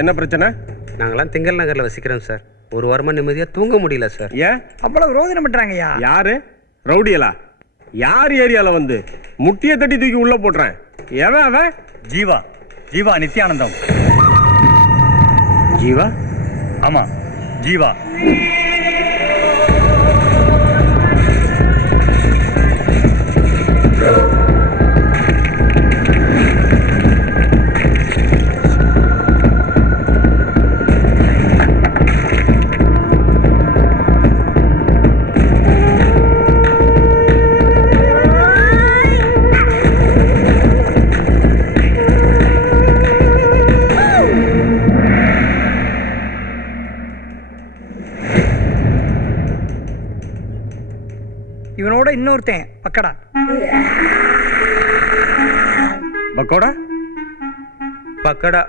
என்ன பிரச்சனை? நாங்களாம் திங்கள் நகர்ல வசிக்கிறோம் சார். ஒரு வாரமா நிம்மதியா தூங்க முடியல சார். ஏன் அவ்வளவு ரோதனை பண்றாங்கய்யா? யாரு ரவுடியலா? யார் ஏரியால வந்து முட்டிய தட்டி தூக்கி உள்ள போடுறேன்? எவன் அவன்? ஜீவா. ஜீவா நித்யானந்தம். ஜீவா? ஆமா ஜீவா. இவனோட இன்னொருத்தன் பக்கடா. பக்கோடா? பக்கடா.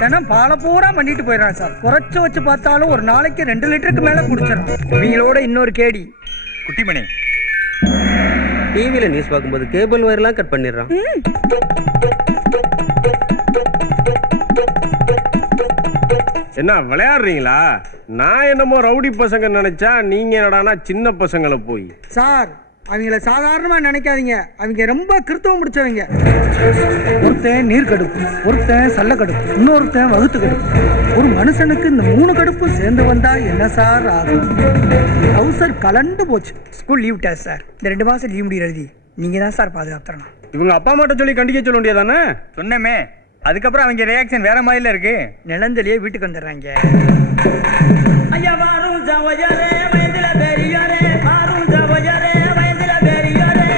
தினம் பாலை பூரா பண்ணிட்டு போயிடறான் சார். குறைச்சு வச்சு பார்த்தாலும் ஒரு நாளைக்கு 2 லிட்டருக்கு மேல குடிச்சிடறான். இவங்களோட இன்னொரு கேடி குட்டிமணி. டிவியில நியூஸ் பார்க்கும்போது கேபிள் வயர்லாம் கட் பண்ணிடுறான். என்ன விளையாடுறீங்களா? நான் என்னமோ ரவுடி பசங்க நினைச்சா நீங்க என்னடானா சின்ன பசங்களை போய். சார் அவங்கள சாதாரணமா நினைக்காதீங்க. அவங்க ரொம்ப கிறித்துவம் முடிச்சவங்க. ஒருத்தன் நீர் கடுப்பு, ஒருத்தன் சல்ல கடுப்பு, இன்னொருத்தன் வகுத்து கடுப்பு. ஒரு மனுஷனுக்கு இந்த 3 கடுப்பும் சேர்ந்து வந்தா என்ன சார் ஆகும்? ஹவுசர் கலண்டு போச்சு. ஸ்கூல் லீவ் விட்டார் சார். இந்த 2 மாசம் லீவ் முடியறது நீங்க தான் சார் பாதுகாத்துறணும். இவங்க அப்பா அம்மாட்ட சொல்லி கண்டிக்க சொல்ல வேண்டியதானே? சொன்னமே. அதுக்கப்புறம் அவங்க ரியாக்ஷன் வேற மாதிரில இருக்கு. நிலந்திலேயே வீட்டுக்கு வந்துடுறாங்க. ஐயா வாரும் ஜவஜரே வயதில பெரியாரே, வாரும் ஜவஜரே வயதில பெரியாரே.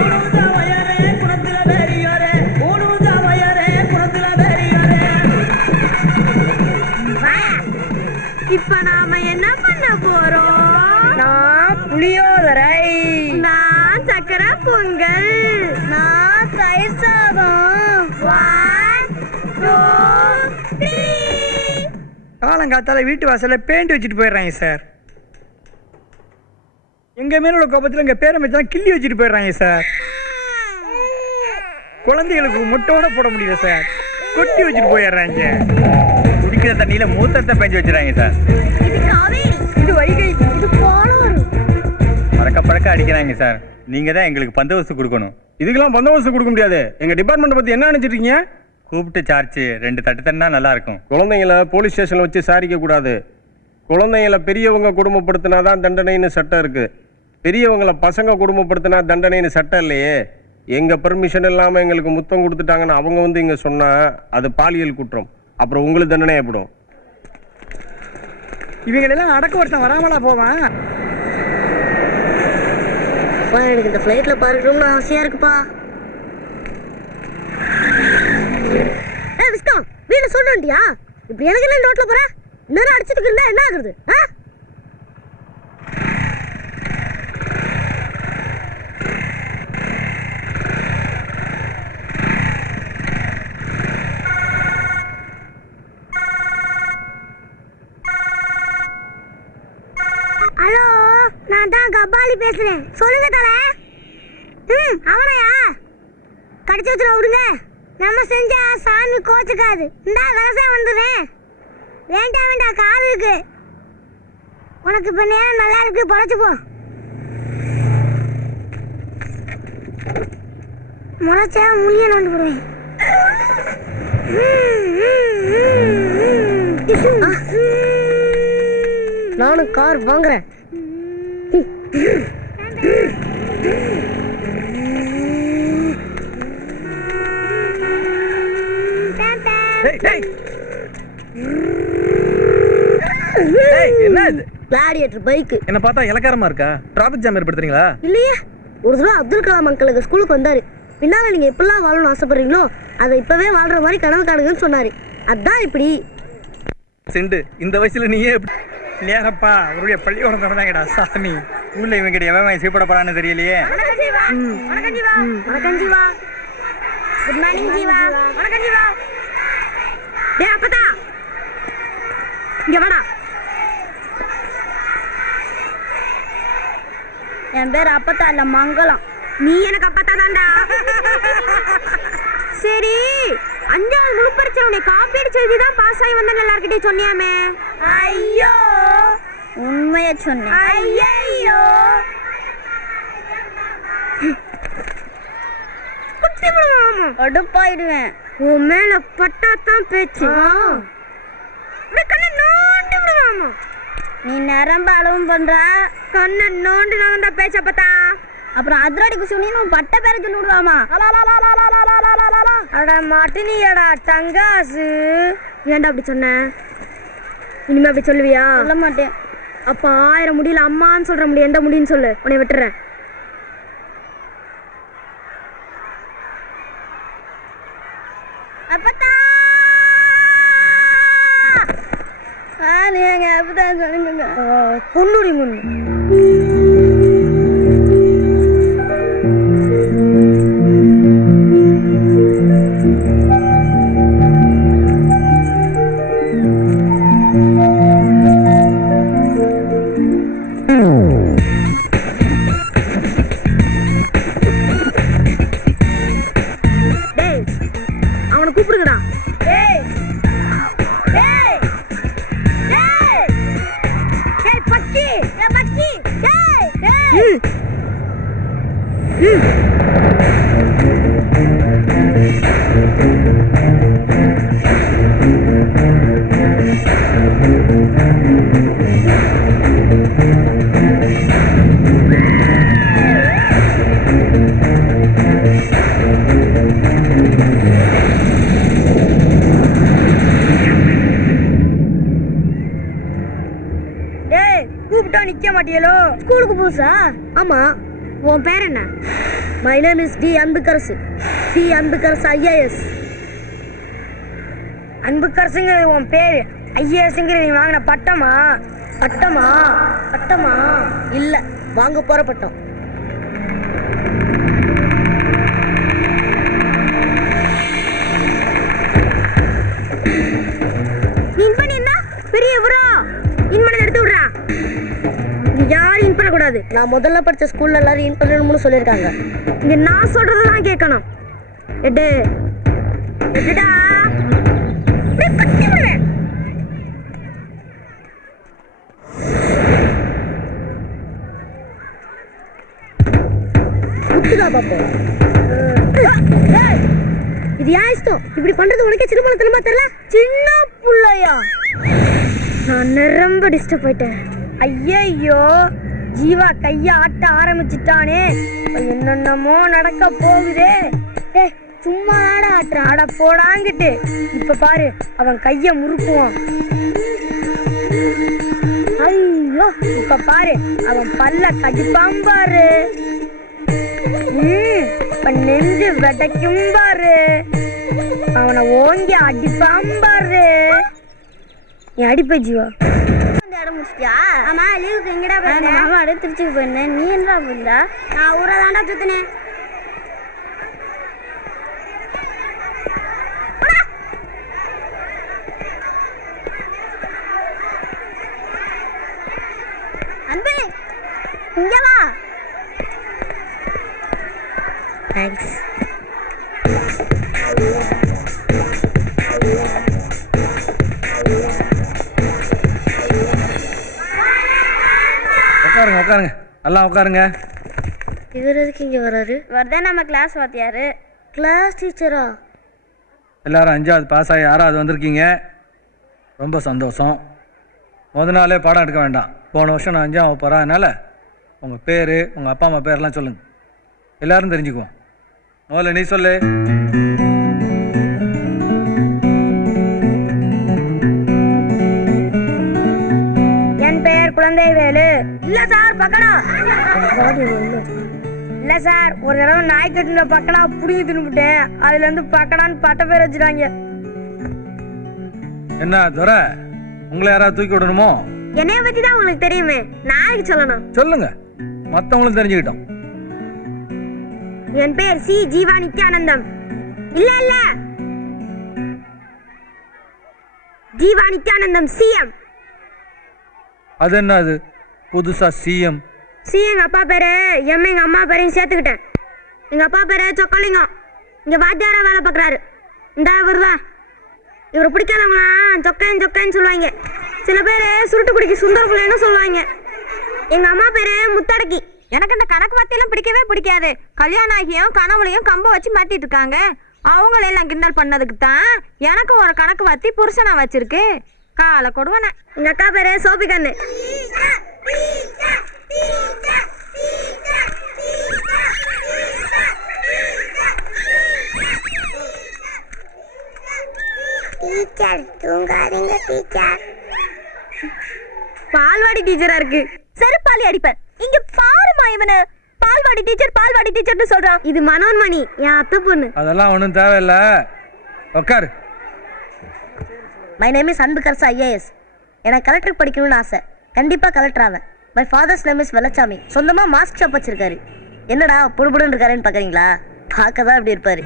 ஊரு ஜவஜரே குணத்தில பெரியாரே, ஊரு ஜவஜரே குணத்தில பெரியாரே. இப்ப நாம என்ன பண்ண போறோம்? நான் புளியோதரை, நான் சக்கரை பொங்கல், நான் தயிர் சாதம். 1 2 3. காலங்காத்தால வீட்டு வாசல்ல பெயிண்ட் வச்சுட்டு போயிடுறாங்க சார். எங்க மேல உள்ள கோபத்துல எங்க பேரை வச்சா கிள்ளி வச்சுட்டு போயிடுறாங்க சார். குழந்தைகளுக்கு முட்டோட போட முடியல சார். கொட்டி வச்சுட்டு போயிடுறாங்க. குடிக்கிற தண்ணியில மூத்தத்தை பெஞ்சு வச்சிடறாங்க சார். இது காவேரி, இது வைகை, இது பாலாறு. பறக்க பறக்க அடிக்கிறாங்க சார். நீங்க தான் எங்களுக்கு பந்தோபஸ்து கொடுக்கணும். இதுக்கெல்லாம் பந்தோபஸ்து கொடுக்க முடியாது. எங்க டிபார்ட்மெண்ட் பத்தி என்ன நினைச்சிட்டு இருக்கீங்க? கூப்பிட்டு சார்ஜ் 2 தட்டு தண்ணா நல்லா இருக்கும். குழந்தைங்கள போலீஸ் ஸ்டேஷன்ல வச்சு சாரிக்க கூடாது. குழந்தைங்கள பெரியவங்க குடும்பப்படுத்தினாதான் தண்டனைன்னு சட்டம் இருக்கு. பெரியவங்கள பசங்க குடும்பப்படுத்தினா தண்டனைன்னு சட்டம் இல்லையே. எங்க பெர்மிஷன் இல்லாம எங்களுக்கு முத்தம் கொடுத்துட்டாங்கன்னு அவங்க வந்து இங்க சொன்னா அது பாலியல் குற்றம். அப்புறம் உங்களுக்கு தண்டனை ஏற்படும். இவங்களெல்லாம் அடக்க ஒருத்தன் வராமலா போவான்? எனக்கு இந்த ஃப்ளைட்ல பறக்கணும்னு ஆசையா இருக்குப்பா. விஸ்காம் வீடு சொல்லிட்டியா? இப்ப எனக்கு என்ன ரோட்ல போற? நேரம் அடிச்சிட்டு இருந்தா என்ன ஆகுது? ஹலோ, நான் தான் கபாலி பேசுறேன். சொல்லுங்க தல. அவனையா கடிச்சு வச்சுட விடுங்க. நம்ம செஞ்ச சாமி கோச்சுக்காது. இந்த விவசாயம் வந்துடுறேன். வேண்டாம் வேண்டாம், காது இருக்கு. உனக்கு இப்ப நேரம் நல்லா இருக்கு, பொழைச்சு போ. முளைச்சா முழிய நோண்டு போடுவேன். நானும் கார் வாங்குறேன். என்ன இது? Gladiator bike. என்ன பார்த்தா இலக்காரமா இருக்கா? டிராபிக் ஜாம் ஏற்படுத்துறீங்களா? இல்லையே, ஒரு தடவை அப்துல் கலாம் அங்கிளுக்கு ஸ்கூலுக்கு வந்தாரு. பின்னால நீங்க எப்படிலாம் வாழணும்னு ஆசைப்படுறீங்களோ அதை இப்பவே வாழ்ற மாதிரி கனவு காணுங்கன்னு சொன்னாரு. அதான் இப்படி. செண்டு இந்த வயசுல நீயே எப்படி? இல்லையாப்பா அவருடைய பள்ளிக்கூடம் திறந்தாங்கடா சாமி. ஊர்ல இவங்க கிட்ட எவன் சீப்பட போறான்னு தெரியலையே. வணக்கம் ஜீவா. வணக்கம் ஜீவா. Good morning Jeeva. வணக்கம் ஜீவா. டேய் அப்பதா, இங்க வாடா. என் பேர் அப்பத்தா இல்ல மங்களம். நீ எனக்கு அப்பத்தா தான்டா. சரி, 5வது குரூப் பரீட்சை உன்னை காப்பி அடிச்சு எழுதி தான் பாஸ் ஆகி வந்தேன்னு எல்லார்கிட்டயும் சொன்னியாமே. ஐயோ, உண்மையை சொன்னேன். ஐயோ, அடுப்பாயிடுவேன். உன் மேல பட்டாத்தான் பேச்சு. நீ நிரம்ப அளவும் பண்ற, கண்ணை நோண்டு நோண்டா பேச்ச பார்த்தா. அப்புறம் அதிரடி குசுனின்னு பட்ட பேரை சொல்லி விடுவாமா. அட மாட்டினியடா டங்காசு. ஏன்டா அப்படி சொன்ன? இனிமே அப்படி சொல்லுவியா? சொல்ல மாட்டேன். அப்ப 1000 முடியல அம்மான்னு சொல்ற முடியும். எந்த முடின்னு சொல்லு, உன்னை விட்டுறேன். அப்பத்தா நீங்க அப்பதான் சொல்லுங்க. பொண்ணுடி முன்னு கூப்பிடுங்கடா. ஏய் ஏய் ஏய் ஏய் பக்கி, ஏய் பக்கி, ஏய் ஏய் கூப்பிட்டா நிக்க மாட்டியலோ? ஸ்கூலுக்கு புதுசா? ஆமா. உன் பேர் என்ன? My name is T Anbukkarasu. T Anbukkarasu IAS. அன்புக்கரசுங்கிறது உன் பேரு, IASங்கிறது நீ வாங்கின பட்டமா? பட்டமா? பட்டமா இல்ல, வாங்க போற பட்டம். நீ பண்ணி என்ன பெரிய விரோ இன்மனை எடுத்து விடுறா. யாரும் இன் பண்ணக்கூடாது. நான் முதல்ல படிச்ச ஸ்கூல்ல எல்லாரும் இன் பண்ணணும்னு சொல்லியிருக்காங்க. இங்க நான் சொல்றதுதான் கேட்கணும். எடு எடுடா. குத்துதா பாப்போம். இது ஏன் இஷ்டம்? இப்படி பண்றது உனக்கே சின்ன பிள்ளைத்தனமா தெரியல? சின்ன புள்ளையா? நான் ரொம்ப டிஸ்டர்ப் ஆயிட்டேன். ஐயோ, ஜீவா கைய ஆட்ட ஆரம்பிச்சுட்டானே. என்னென்னமோ நடக்க போகுதே. ஏய் சும்மா ஆட்டுறான். ஆட போடாங்கிட்டு இப்ப பாரு அவன் கைய முறுக்குவான். ஐயோ, இப்ப பாரு அவன் பல்ல கடிப்பான் பாரு. இப்ப நெஞ்சு வெடைக்கும் பாரு. அவனை ஓங்கி அடிப்பான் பாரு. நீ அடிப்ப ஜீவா. ஆமா, லீவுக்கு எங்கடா போயிருந்தேன்? மாமா அப்படியே திருச்சிக்கு போயிருந்தேன். நீ என்னடா போயிருந்தா? நான் ஊரை தாண்டா சுத்தினேன். அன்பே இங்க வா. தேங்க்ஸ். உட்காருங்க, எல்லாம் உட்காருங்க. இவர் எதுக்கு இங்கே வராரு? வரதான் நம்ம கிளாஸ் வாத்தியாரு. கிளாஸ் டீச்சரா? எல்லாரும் 5வது பாஸ் ஆகி 6வது வந்திருக்கீங்க. ரொம்ப சந்தோஷம். முத நாளே பாடம் எடுக்க வேண்டாம். போன வருஷம் நான் 5ஆம் போகிறேன். அதனால் உங்கள் பேர், உங்கள் அப்பா அம்மா பேரெல்லாம் சொல்லுங்கள். எல்லாரும் தெரிஞ்சுக்குவோம். முதல்ல நீ சொல்லு. என் பெயர் குழந்தைவேலு. இல்ல சார், பக்கடா. இல்ல சார், ஒரு தடவை நாய்க்கட்டின பக்கடா புடிங்கி தின்னுட்டேன். அதுல இருந்து பக்கடான்னு பட்ட பேர் வச்சுட்டாங்க. என்ன துரை, உங்களை யாராவது தூக்கி விடணுமோ? என்னைய பத்தி தான் உங்களுக்கு தெரியுமே, நாளைக்கு சொல்லணும். சொல்லுங்க, மற்றவங்களும் தெரிஞ்சுக்கிட்டோம். என் பேர் சி ஜீவா நித்யானந்தம். இல்ல இல்ல, ஜீவா நித்யானந்தம் சிஎம். அது என்ன அது புதுசாக சிஎம்? சி எங்க அப்பா பேரு, எம் எங்க அம்மா பேரையும் சேர்த்துக்கிட்டேன். எங்க அப்பா பேரு சொக்கலிங்கம். இங்க வாத்தியாரா வேலை பார்க்குறாரு. இந்த இவர்தான். இவர் பிடிக்காதவங்களாம் சொக்கன் சொக்கன்னு சொல்லுவாங்க. சில பேர் சுருட்டு குடிக்கு சுந்தர பிள்ளைன்னு சொல்லுவாங்க. எங்க அம்மா பேரு முத்தடக்கி. எனக்கு இந்த கணக்கு வாத்தியெல்லாம் பிடிக்கவே பிடிக்காது. கல்யாணம் ஆகியும் கனவுலையும் கம்ப வச்சு மாத்திட்டு இருக்காங்க. அவங்களெல்லாம் கிண்டல் பண்ணதுக்கு தான் எனக்கு ஒரு கணக்கு வாத்தி புருஷனா வச்சிருக்கு. காலை கொடுவன. எங்க அக்கா பேரு சோபிகண்ணு. Teacher தூங்காதீங்க teacher. பால்வாடி டீச்சரா இருக்கு. செருப்பாலி அடிப்பேன். இங்க பாருமா இவனை. பால்வாடி டீச்சர்னு சொல்றான். இது மனோன்மணி, என் அத்தை பொண்ணு. அதெல்லாம் ஒன்றும் தேவையில்லை, உட்காரு. My name is Anbukkarasu IAS. எனக்கு கலெக்டர் படிக்கணும்னு ஆசை. கண்டிப்பாக கலெக்டர் ஆவேன். My father's name is Vellachami. சொந்தமாக மாஸ்க் ஷாப் வச்சிருக்காரு. என்னடா புடுபுடுன்னு இருக்காருன்னு பார்க்குறீங்களா? பார்க்க தான் அப்படி இருப்பாரு.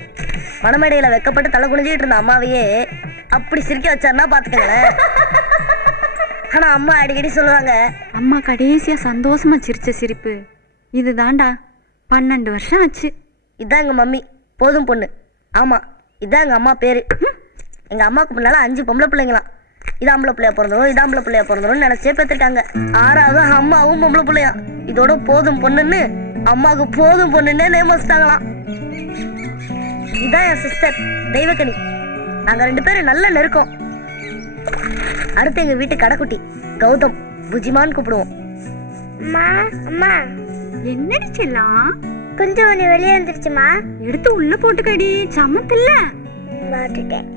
மணமேடையில் வெக்கப்பட்டு தலை குனிஞ்சிட்டு இருந்த அம்மாவையே அப்படி சிரிக்க வச்சாருன்னா பார்த்துக்கங்களேன். ஆனால் அம்மா அடிக்கடி சொல்லுவாங்க, அம்மா கடைசியாக சந்தோஷமா சிரிச்ச சிரிப்பு இது தாண்டா. 12 வருஷம் ஆச்சு. இதான் எங்கள் மம்மி, போதும் பொண்ணு. ஆமாம், இதான் எங்கள் அம்மா பேர். எங்கள் அம்மாவுக்கு முன்னால் 5 பொம்பளை பிள்ளைங்களாம். இது ஆம்பளை பிள்ளையா பிறந்தரும் நினைச்சே பெற்றுட்டாங்க. 6வது அம்மாவும் பொம்பளை பிள்ளையா. இதோட போதும் பொண்ணுன்னு அம்மாவுக்கு போதும் பொண்ணுன்னே நேம் வச்சுட்டாங்களாம். இதான் என் சிஸ்டர் தெய்வக்கனி. நாங்கள் 2 பேரும் நல்ல நெருக்கம். அடுத்து எங்கள் வீட்டு கடைக்குட்டி கௌதம், புஜிமான்னு கூப்பிடுவோம். அம்மா அம்மா என்னடி செல்லாம்? கொஞ்சம் ஒன்று வெளியே வந்துருச்சுமா. எடுத்து உள்ள போட்டுக்கடி, சமத்தில்ல. பார்த்துட்டேன்.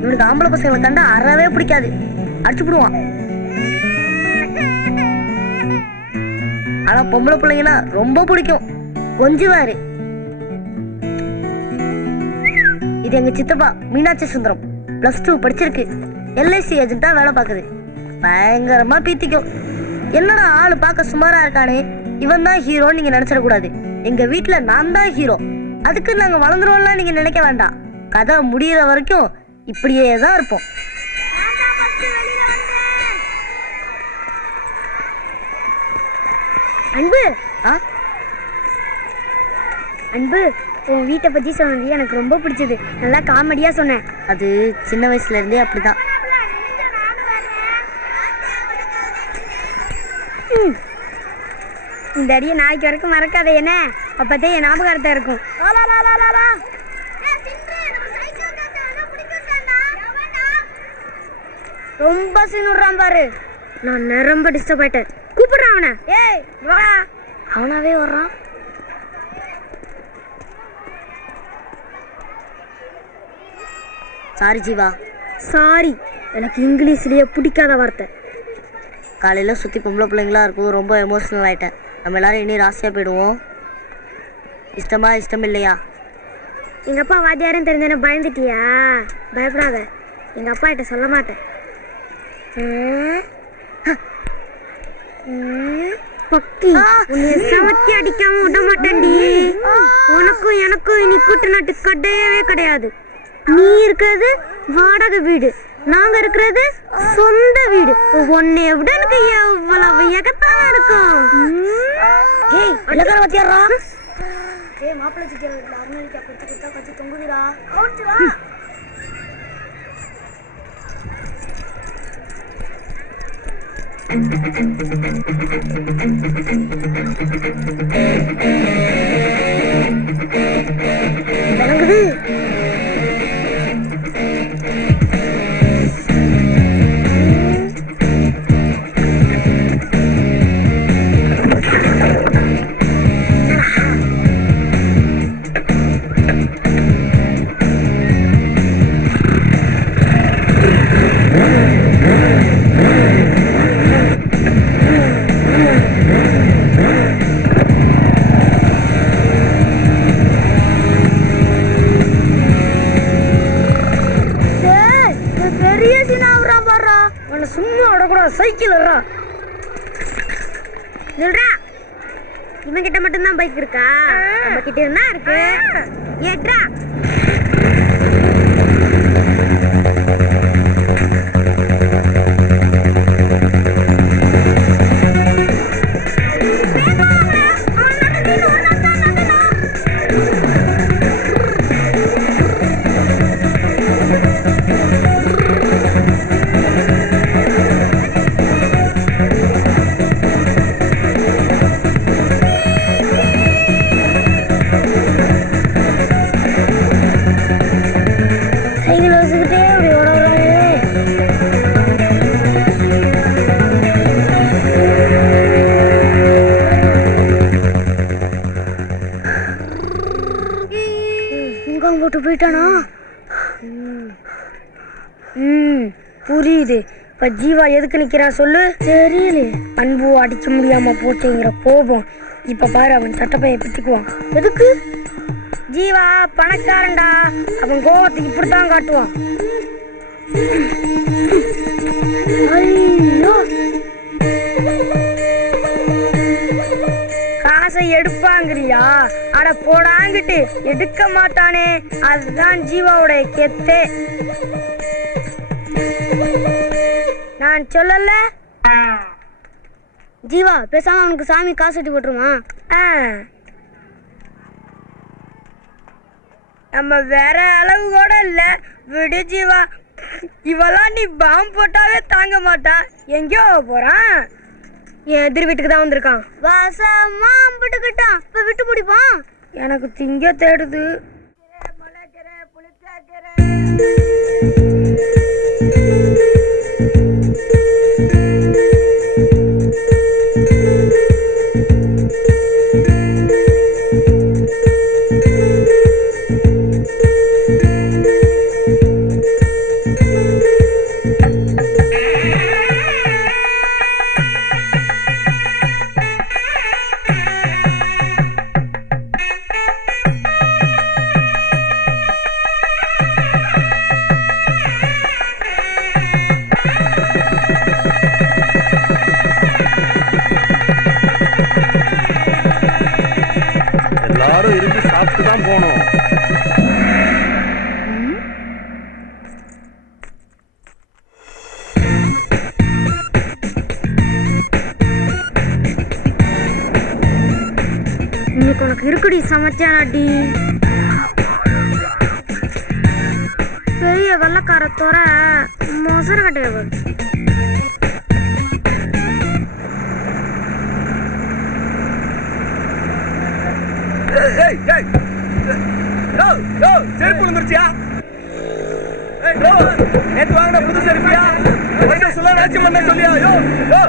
இவனுக்கு ஆம்பளை பசங்களை கண்டா அறவே பிடிக்காது, அடிச்சு விடுவான். ஆனா பொம்பளை பிள்ளைங்கன்னா ரொம்ப பிடிக்கும், கொஞ்சுவாரு. இது எங்க சித்தப்பா மீனாட்சி சுந்தரம். +2 படிச்சிருக்கு. LIC ஏஜென்ட்டா வேலை பார்க்குது. பயங்கரமா பீத்திக்கும். என்னடா ஆளு பார்க்க சுமாரா இருக்கானே, இவன் தான் ஹீரோன்னு நீங்க நினைச்சிடக்கூடாது. எங்க வீட்டுல நான் தான் ஹீரோ. அதுக்கு நாங்க வளர்ந்துருவோம்லாம் நீங்க நினைக்க வேண்டாம். கதை முடியிற வரைக்கும் இப்படியே தான் இருப்போம். அன்பு அன்பு, உன் வீட்டை பத்தி சொன்னது எனக்கு ரொம்ப பிடிச்சது. நல்லா காமெடியா சொன்னேன். அது சின்ன வயசுல இருந்தே அப்படிதான். இந்த அடியை நாய்க்கு வரைக்கும் மறக்காத என்ன, அப்பதே என் ஞாபகத்தை இருக்கும். ரொம்ப சீனுறான் பாரு. நான் ரொம்ப டிஸ்டர்ப் ஆயிட்டேன். கூப்பிடுறான் அவனை. ஏய் வா. அவனாவே வர்றான். சாரி ஜீவா. சாரி, எனக்கு இங்கிலீஷ்லயே பிடிக்காத வார்த்தை. காலையில் சுற்றி பொம்பளை பிள்ளைங்களா இருக்கும். ரொம்ப எமோஷ்னல் ஆகிட்டேன். நம்ம எல்லாரும் இனி ராசியாக போயிடுவோம். இஷ்டமா இஷ்டம் இல்லையா? எங்கள் அப்பா வாத்தியாரும் தெரிஞ்சேன்னு பயந்துட்டியா? பயப்படாத, எங்கள் அப்பா கிட்ட சொல்ல மாட்டேன். பக்கி, உன்னை சமத்தி அடிக்காம விட மாட்டேன்டி. உனக்கும் எனக்கும் இனி கூட்டு நாட்டு கிடையவே கிடையாது. நீ இருக்கிறது வாடகை வீடு, நாங்க இருக்கிறது சொந்த வீடு. உன்னை விட எனக்கு எவ்வளவு எகத்தான் இருக்கும். ஏய் இலக்கண வச்சியறா. ஏய் மாப்பிள்ளை சிக்கல் அருணாளிக்கா குச்சி குத்தா கச்சி தொங்குதுடா. கவுச்சு வா. இறங்குது. டேய், இவன் பெரிய சீனாவுறான் பாருடா. அவனை சும்மா விடக்கூடாது, சைக்கிள் வர்றா. நில்றா. இவன் கிட்ட மட்டும்தான் பைக் இருக்கா? நம்ம கிட்ட இருந்தா இருக்கு. ஏட்ரா. சைக்கிள் வச்சுக்கிட்டே அப்படி ஓடுறாங்க. முகம் போட்டு போயிட்டானா? புரியுது. இப்ப ஜீவா எதுக்கு நிக்கிறான் சொல்லு. தெரியல. அன்பு அடிக்க முடியாம போச்சுங்கிற கோபம். இப்ப பாரு, அவன் சட்டப்பையை பிச்சுக்குவான். எதுக்கு? ஜீவா பணக்காரன்டா, அவன் கோவத்துக்கு இப்படித்தான் காட்டுவான். ஐயோ, காசை எடுப்பாங்கிறியா? அட போடாங்கிட்டு எடுக்க மாட்டானே, அதுதான் ஜீவாவுடைய கெத்தே. நான் சொல்லல. ஜீவா பேசாம அவனுக்கு சாமி காசு கட்டி போட்டுருமா? நம்ம வேற அளவு கூட இல்ல. விடு ஜீவா, இவெல்லாம் நீ பாம்பு போட்டாவே தாங்க மாட்டான். எங்கேயோ போறான். என் எதிர் வீட்டுக்கு தான் வந்திருக்கான். வாசமா அம்பிட்டுக்கிட்டான். இப்ப விட்டு பிடிப்பான். எனக்கு திங்க தேடுது. எல்லாரும் இருந்து சாப்பிட்டு தான் போகணும். இன்னைக்கு உனக்கு இருக்குடி சமைச்சானாடி. பெரிய வெள்ளக்காரத்தோட மொசர கட்டையவர். செருப்பு விழுந்துருச்சியா? நேற்று வாங்கின புது செருப்பியா? சொல்ல ராஜ்யம் பண்ண சொல்லியா? யோ யோ,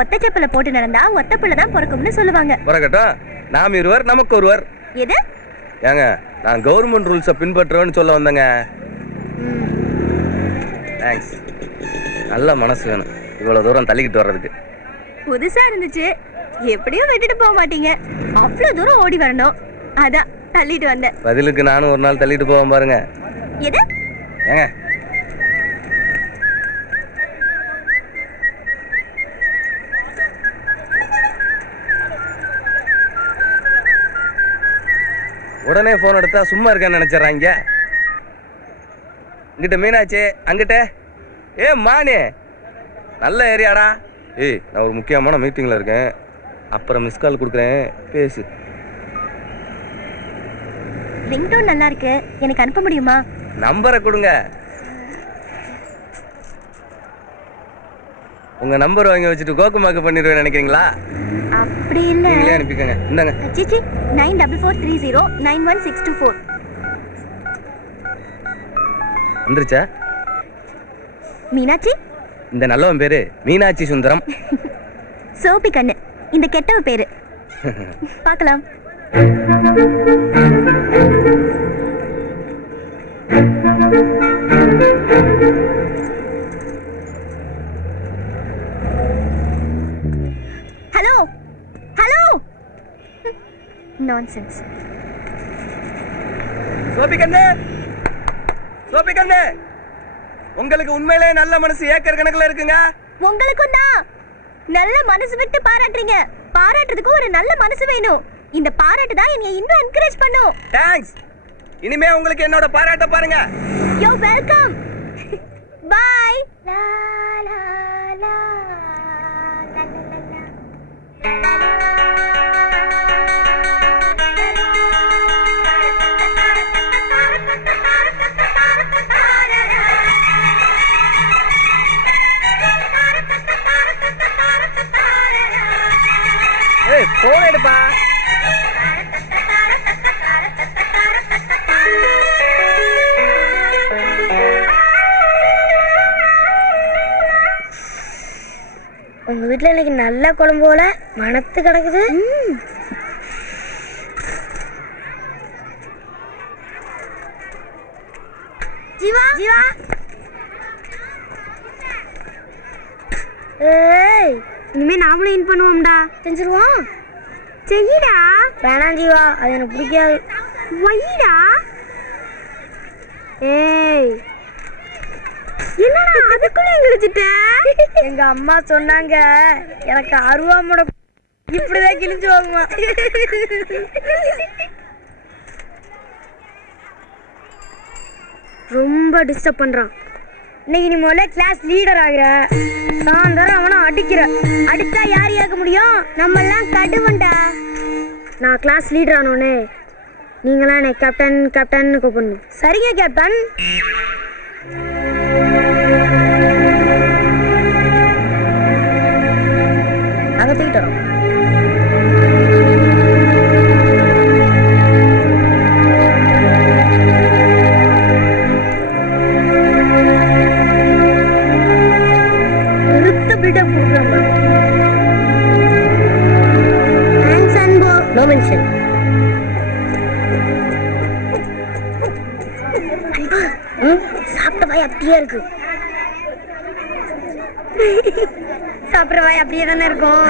ஒத்த செப்பல போட்டு நடந்தா ஒத்த பிள்ளை தான் பிறக்கும்னு சொல்லுவாங்க. பிறக்கட்டும், நாம் இருவர் நமக்கு ஒருவர். எது? ஏங்க, நான் கவர்மெண்ட் ரூல்ஸை பின்பற்றுவேன்னு சொல்ல வந்தேங்க. தேங்க்ஸ். நல்ல மனசு வேணும் இவ்வளவு தூரம் தள்ளிக்கிட்டு வர்றதுக்கு. புதுசா இருந்துச்சு. எப்படியும் விட்டுட்டு போக மாட்டீங்க. அவ்வளவு தூரம் ஓடி வரணும், அதான் தள்ளிட்டு வந்தேன். பதிலுக்கு நானும் ஒரு நாள் தள்ளிட்டு போவேன் பாருங்க. எது? ஏங்க, உடனே போன் எடுத்தா சும்மா இருக்கேன்னு நினைச்சிடறாங்க. இங்கிட்ட மீனாட்சி, அங்கிட்ட மானே. நல்ல ஏரியாடா. நான் ஒரு முக்கியமான மீட்டிங்கில் இருக்கேன், அப்புறம் மிஸ் கால் கொடுக்குறேன், பேசு. ரிங்டோன் நல்லா இருக்கு, எனக்கு அனுப்ப முடியுமா? நம்பரை கொடுங்க. உங்க நம்பர் வாங்கி வச்சுட்டு கோக்குமாக்கு பண்ணிடுவேன் நினைக்கிறீங்களா? அப்படி இல்ல. நீங்களே அனுப்பிக்கங்க. இந்தாங்க. சிச்சி 9443091624. வந்துருச்சா? மீனாட்சி. இந்த நல்லவன் பேரு மீனாட்சி சுந்தரம். சோபி கண்ணு இந்த கெட்டவ பேரு. பார்க்கலாம். Hello hello. நான்சென்ஸ். சோபி கண்ணு, சோபி கண்ணு, உங்களுக்கு உண்மையிலே நல்ல மனசு ஏக்கர் கணக்குல இருக்குங்க. உங்களுக்கும் தான். நல்ல மனசு விட்டு பாராட்டுறீங்க. பாராட்டுறதுக்கு ஒரு நல்ல மனசு வேணும். இந்த பாராட்டு தான் என்னை இன்னும் என்கரேஜ் பண்ணும். தேங்க்ஸ். இனிமே உங்களுக்கு என்னோட பாராட்ட பாருங்க. You welcome. பை. லா லா லா லா லா லா. போன் எடுப்பா. உங்க வீட்டுல இன்னைக்கு நல்ல குழம்பு போல மணத்து கிடக்குது. ஜீவா ஜீவா. ஏய், இனிமே நாமளும் இன் பண்ணுவோம்டா. செஞ்சிருவோம். செய்யடா. வேணாம் ஜீவா, அது எனக்கு பிடிக்காது. வைடா. ஏய், என்னடா அதுக்குள்ள கிழிச்சிட்ட? எங்க அம்மா சொன்னாங்க எனக்கு அருவாமோட இப்படிதான் கிழிஞ்சு வாங்குமா. ரொம்ப டிஸ்டர்ப் பண்றான். இன்னைக்கு நீ முதல்ல கிளாஸ் லீடர் ஆகிற. சாயந்தரம் அவனை அடிக்கிற. அடிச்சா யார் ஏற்க முடியும்? நம்ம எல்லாம் கடுவண்டா. நான் கிளாஸ் லீடர் ஆனோடனே நீங்களாம் என்னை கேப்டன் கேப்டன் கூப்பிடணும். சரிங்க கேப்டன். நாங்கள் தூக்கிட்டு வரோம். பில்டப் கொடுக்குறாங்க. தேங்க்ஸ் அன்பு. No mention. சாப்பிட்ட வாய் அப்படியே இருக்கு. சாப்பிட்ற வாய் அப்படியே தானே இருக்கும்.